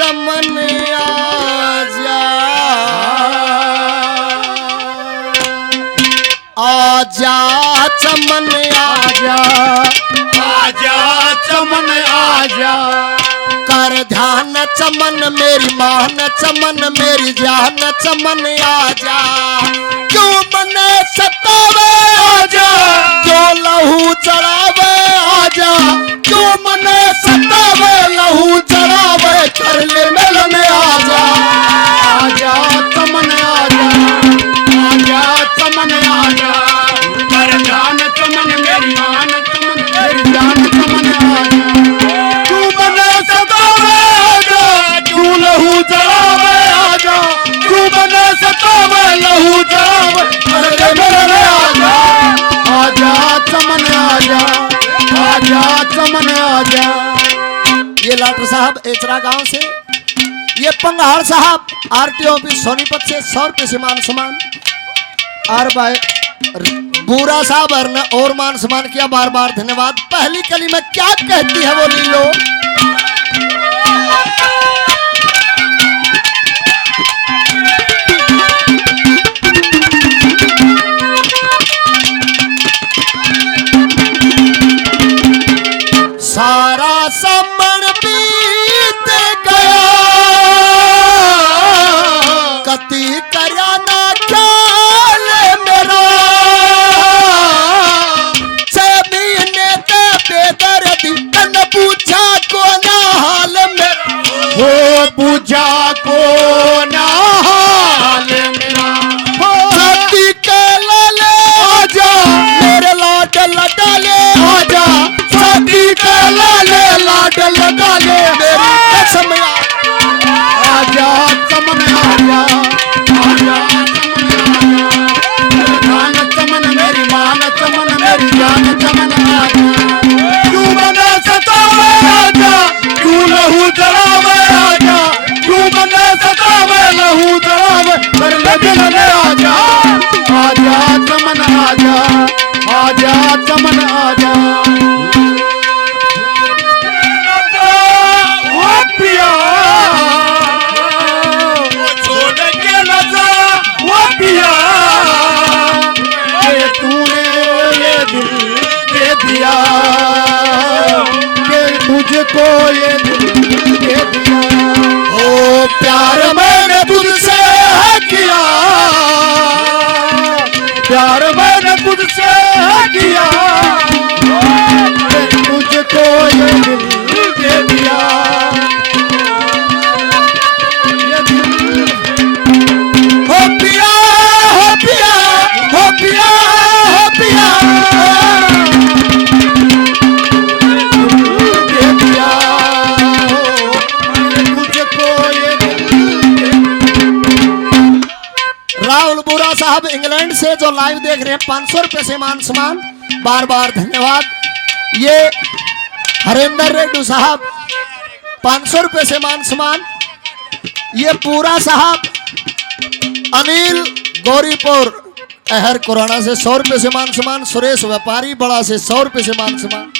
चमन आजा आजा चमन आजा आजा चमन आजा कर ध्यान चमन मेरी मान चमन मेरी जान चमन आजा क्यों मन सतावे आजा क्यों लहू चढ़ावे आजा क्यों मन सतावे लहू चढ़ावे कर ले मिलन आजा आजा चमन आजा आजा चमन आजा कर ध्यान चमन मेरी मान चमन मेरी जान चमन आजा तू मन सतावे आजा क्यों लहू चढ़ावे आजा क्यों मन सतावे लहू चढ़ावे कर ले मिलन आजा आजा चमन आजा आजा चमन आजा। ये लाटर साहब एचरा गांव से, ये पंगहार साहब आरटीओ ऑफिस सोनीपत से 100 रुपये से मान सम्मान, और भाई बूरा साहब और मान सम्मान किया, बार बार धन्यवाद। पहली कली में क्या कहती है वो लीलो, सारा समण बीत गया कति करया ना ख्याल मेरा 6 महीने ते बेदर्दी तन पूछा को ना हाल मेरा हो पूजा को ना हाल मेरा छाती के लाले आजा मेरे लाड लडाले आजा छाती के लाले लाड लडाले मेरी कसम आजा चमन आजा आजा चमन आजा जान चमन मेरी मान चमन मेरी जान चमन आजा तू मन सतावे आजा तू लहू जलावे आजा तू मन सतावे लहू जलावे कर ले दिल आजा आजा चमन आजा आजा चमन आजा। ओ पिया छोड़ के न जा ओ पिया ये तूने ये दिल दे दिया कि तुझको ये दिल दे दिया ओ प्यार मैंने तुझसे है किया प्यार मैंने तुझसे किया कि तुझको ये दिल दे दिया ये दिल हो पिया हो पिया हो पिया हो पिया दे दिया तुझको ये दिल राहुल बुरा साहब इंग्लैंड से जो लाइव देख रहे हैं 500 रुपए से मान सम्मान, बार बार धन्यवाद। ये हरेंद्र रेड्डी साहब 500 रुपए से मान सम्मान, ये पूरा साहब अनिल गौरीपुर अहर कोराना से 100 रुपए से मान सम्मान, सुरेश व्यापारी बड़ा से 100 रुपए से मान सम्मान,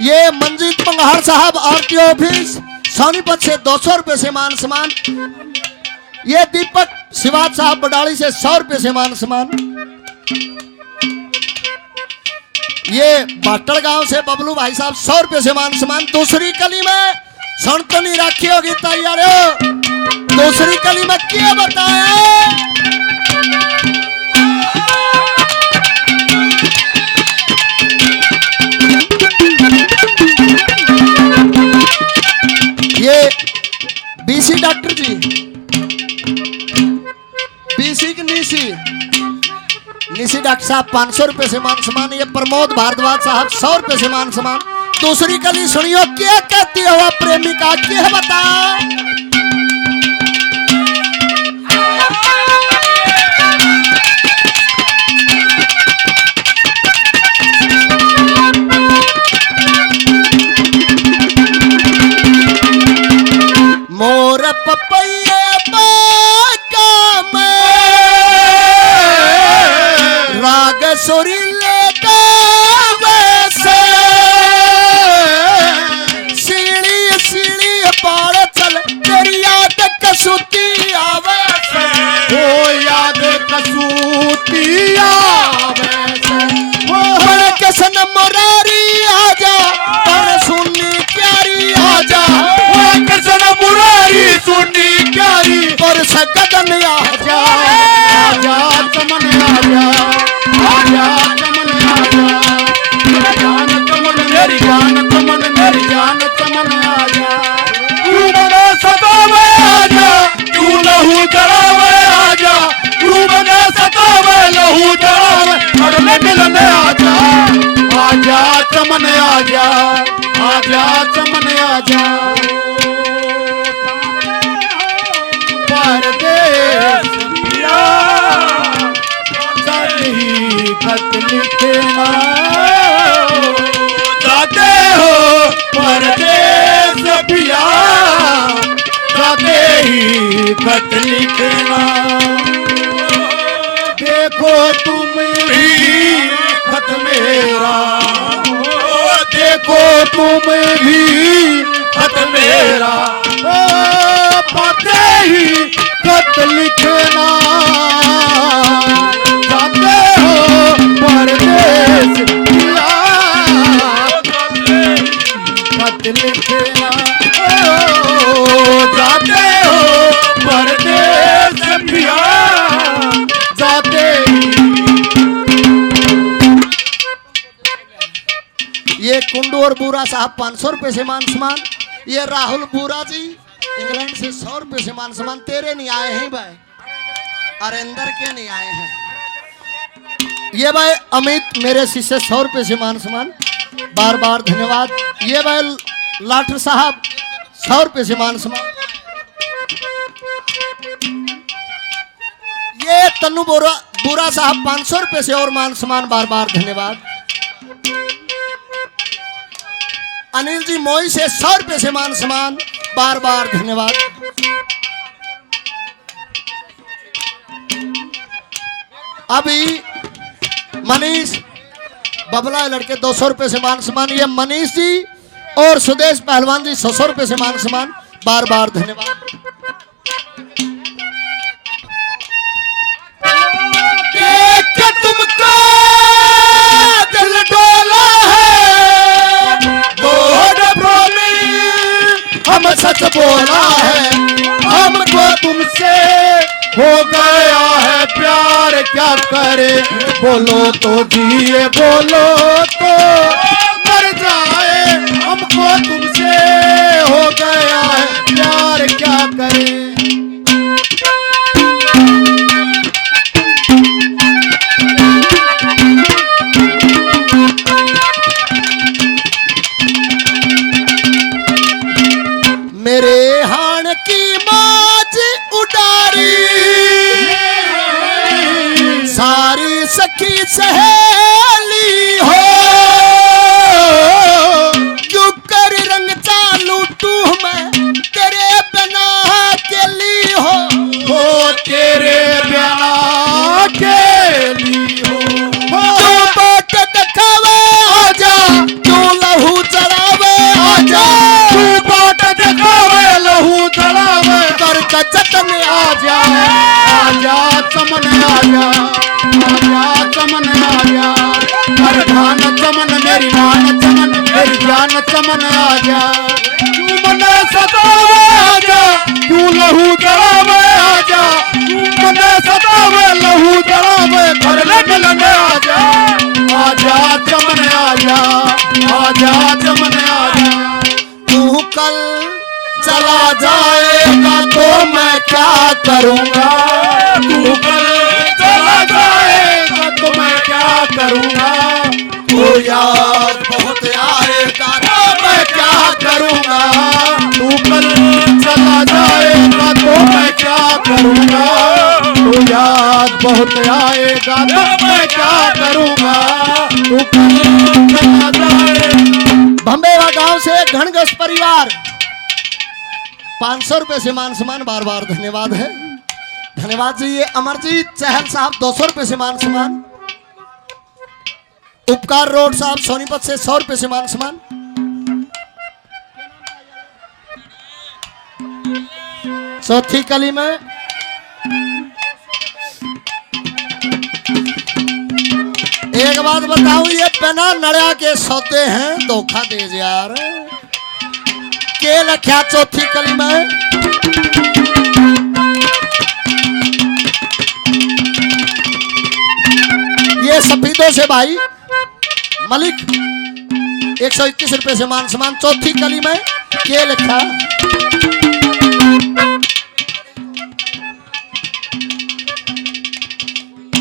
ये मंजीत पंगहार साहब आरटीओ ऑफिस सोनीपत से 200 रुपए से मान सम्मान, ये दीपक शिवाज साहब बडाली से 100 रुपए से मान सम्मान, ये बाटड़ गांव से बबलू भाई साहब 100 रुपए से मान सम्मान। दूसरी कली में सुन तो नहीं रखी होगी तैयार हो, दूसरी कली में क्या बताया, ये बीसी डॉक्टर जी बीसी की निशी डॉक्टर साहब 500 रुपए से मान सम्मान, ये प्रमोद भारद्वाज साहब 100 रुपए से मान सम्मान। दूसरी कली सुनियो क्या कहती है वह प्रेमिका, क्या बता, मोर पपैया बागा में राग सुरीले गावे से सीढ़ी सीढ़ी पार चल तेरी चटन आजा आजा चमन आजा आजा चमन आजा मेरी जान चमन मेरी जान चमन मेरी जान चमन आजा तू मने सतावे आजा तू लहू जलावे आजा तू मने सतावे लहू जलावे अड़ले मिलने आजा आजा चमन आजा आजा चमन आजा परदेस पिया ही खत लिखना जाते हो परदेस पिया जाते ही खत लिखना देखो तुम भी खत मेरा देखो तुम भी खत मेरा पाते ही खत लिखना जाते हो परदेस पिया खत लिखना जाते हो परदेस पिया जाते ये कुंडू और बूरा साहब 500 रुपए से मान सम्मान। ये राहुल बूरा जी इंग्लैंड से 100 रुपए से मान सम्मान। तेरे नहीं आए हैं भाई, अरेंदर के नहीं आए हैं। ये भाई अमित मेरे शिष्य 100 रुपए से मान सम्मान, बार बार धन्यवाद। ये भाई लाठर साहब 100 रुपए से मान सम्मान। ये तन्नू बूरा साहब 500 रुपए से और मान सम्मान, बार बार धन्यवाद। अनिल जी मोई से 100 रुपए से मान सम्मान, बार बार धन्यवाद। अभी मनीष बबला लड़के 200 रुपए से मान सम्मान। ये मनीष जी और सुदेश पहलवान जी 100 रुपए से मान सम्मान, बार बार धन्यवाद। देख तुमको दिल डोला है हम सच बोला है हमको तुमसे हो गया है प्यार क्या करे बोलो तो जिए बोलो तो मर जाए हमको तुमसे हो गया है प्यार क्या करे मेरे हाण की मौज उडारी सारी सखी सहेली हो क्यों कर रंग चालू टू मैं तेरे बिना अकेली हो तेरे बिना अकेली हो तू बाट दिखावे आजा तू लहू चढ़ावे आजा तू बाट दिखावे लहू चढ़ावे कर जतन आजा आजा चमन आजा आजा चमन आजा हर धान चमन मेरी मान चमन मेरी जान चमन आजा तू मन सतावे आजा तू लहू चढ़ावे आजा तू मन सतावे लहू चढ़ावे घर ले मिलने आजा आजा चमन आजा आजा चमन आजा तू कल चला जाएगा तो मैं क्या करूँगा तू कल चला जाएगा तो मैं क्या करूँगा तू याद बहुत आएगा तो मैं क्या करूँगा तू कल चला जाएगा तो मैं क्या करूँगा तू याद बहुत आएगा तो मैं क्या करूँगा तू कल चला जाएगा भंबेवा गांव से घनगस परिवार 500 रुपए से मान सम्मान, बार बार धन्यवाद है। धन्यवाद जी। ये अमरजीत चहल साहब 200 रुपए से मान सम्मान। उपकार रोड साहब सोनीपत से 100 रुपए से मान सम्मान। चौथी कली में एक बात बताऊं, ये बिना नड़िया के सौदे हैं, धोखा दे यार। के लख्या चौथी कली में ये सफीदों से भाई मलिक 121 रुपए से मान सम्मान। चौथी कली में क्या लिखा?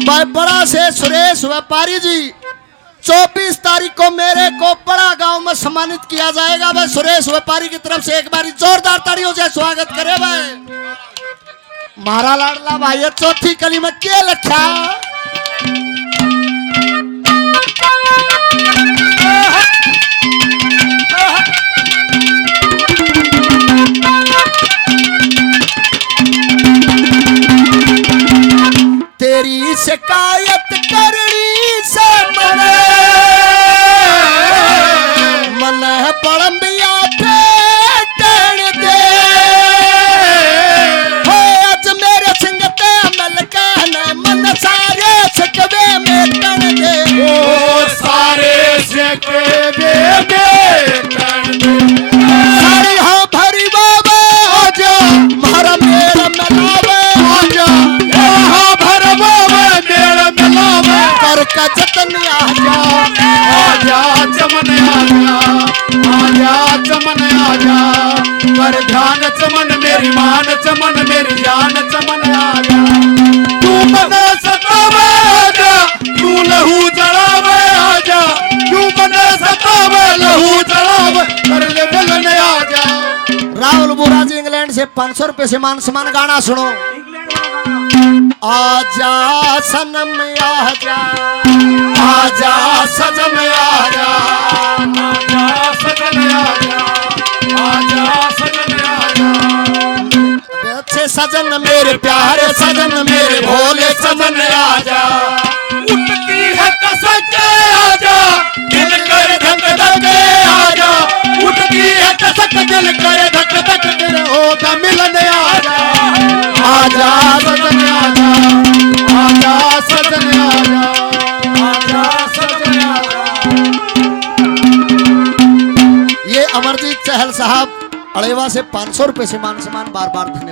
भाई बड़ा से सुरेश व्यापारी जी 24 तारीख को मेरे को बड़ा गांव में सम्मानित किया जाएगा। भाई सुरेश व्यापारी की तरफ से एक बारी जोरदार तालियों से स्वागत करे भाई। मारा लाडला भाई ये चौथी कली में क्या लिखा? तेरी शिकायत करनी से मन पड़म्बिया फेटन दे हो अज मेरे सिंगते अमल कहने मन सारे सकवे में तन दे ओ सारे सकवे में तन दे सारी हाँ भरी बाबा आजा मारा मेरा मिलावे आजा हाँ भर बाबा मेरा मिलावे कर का जतन आजा आजा चमन आजा चमन आजा कर ध्यान चमन मेरी मान चमन मेरी जान चमन आजा तू मन सतावे आजा तू लहू जलावे आजा तू मन सतावे लहू जलावे कर ले मिलन आजा। राहुल बुरा जी इंग्लैंड से 500 रुपए से मान सम्मान। गाना सुनो। आजा सनम आजा आजा सजन आजा आजा सजन आजा आजा सजन आजा अच्छे सजन मेरे प्यारे सजन मेरे भोले सजन आजा उठती है कसक आजा दिल कर धक धक आजा उठती है कसक दिल कर धक धक तेरे होगा मिलन आजा आजा सजन आजा आजा सजन आजा आजा सजन आजा। ये अमरजीत चहल साहब अड़ेवा से 500 रुपए से मान सम्मान। बार बार धन्यवाद।